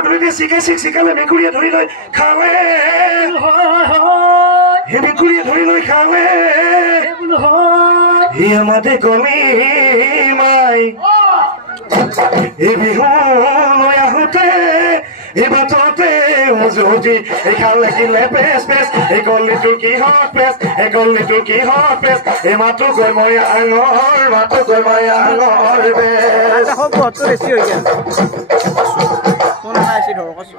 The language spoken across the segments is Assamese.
ধৰিলে চিকালে মেকুৰীয়ে ধৰি লৈ খালে সেই মেকুৰীয়ে ধৰি লৈ খালে ই আমাতে কলি মাই এই বিহু লৈ আহোঁতে এই বাটতে উজুতি এই খালে কিলে পেচ পেচ এই কলিটো কিহৰ পেচ এই কলিটো কিহৰ পেচ এই মাতো গৈ মই আঙৰ বেচ বেছি হৈ গেল কোন আছে ধৰকছ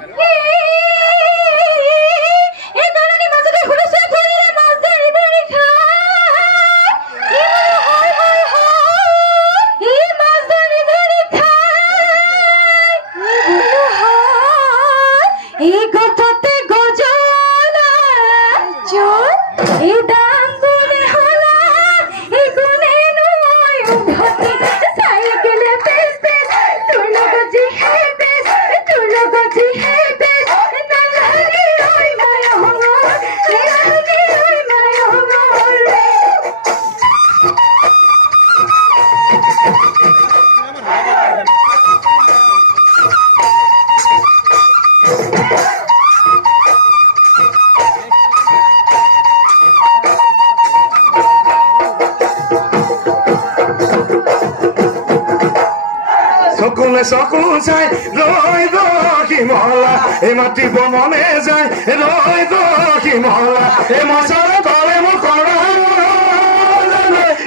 চকুন চাই ৰৈ দখি মহলা এই মাতিব মনে যায় ৰৈ দখি মহলা এই মচালে তলে মোৰ কৰা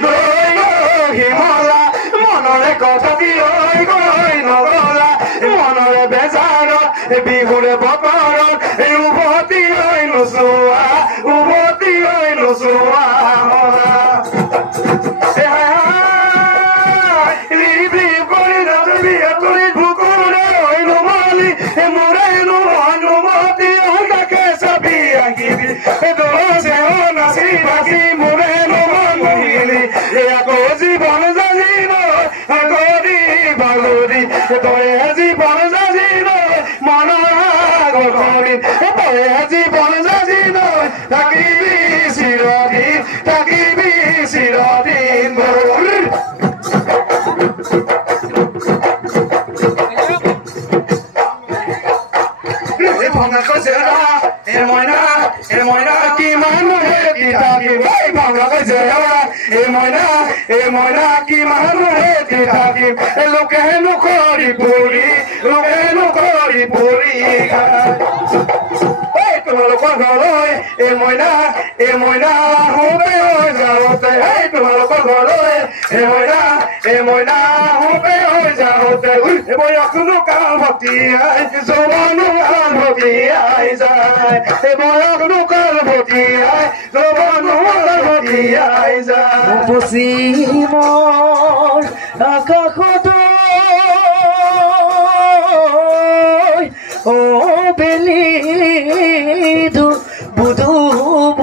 ৰৈ দখি মহলা মনৰে কথা দি ৰৈ গৈ নগলা মনৰে বেজাৰত বিহুৰে বতৰত এই উভতি হৈ নোচোৱা মলা মইনা কি মানুহে থাকিম লোকে নকৰি পুৰি তোমালোকৰ ঘৰলৈ এই মইনা আহোঁতে হৈ যাওঁতে তোমালোকৰ ঘৰলৈ এই মইনা আহোঁতে হৈ যাওঁতে বয়সনো কাল ভটিয়াই জৱানো কাল ভটিয়াই যায় বয়সনো কাল ভটিয়াই জৱানো কাল ভটিয়াই যায় পশ্চিমৰ আকাশত ও বেলি বুধুব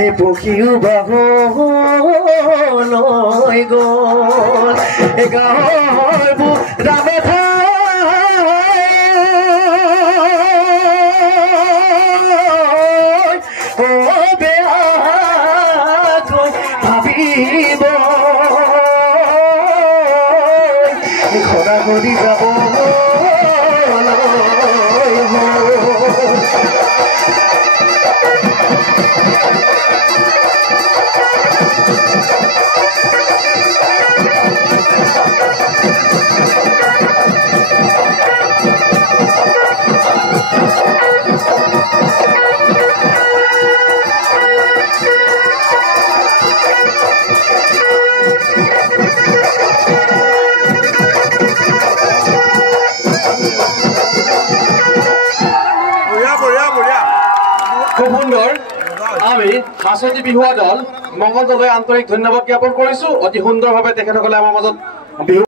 এই পক্ষীও বাহলৈ গ'ল এই গাঁৱৰ ৰামে ভাবিব খৰা কৰি যাব খুব সুন্দৰ আমি হাঁচতি বিহুৱা দল মংগল দলে আন্তৰিক ধন্যবাদ জ্ঞাপন কৰিছো অতি সুন্দৰভাৱে তেখেতসকলে আমাৰ মাজত বিহু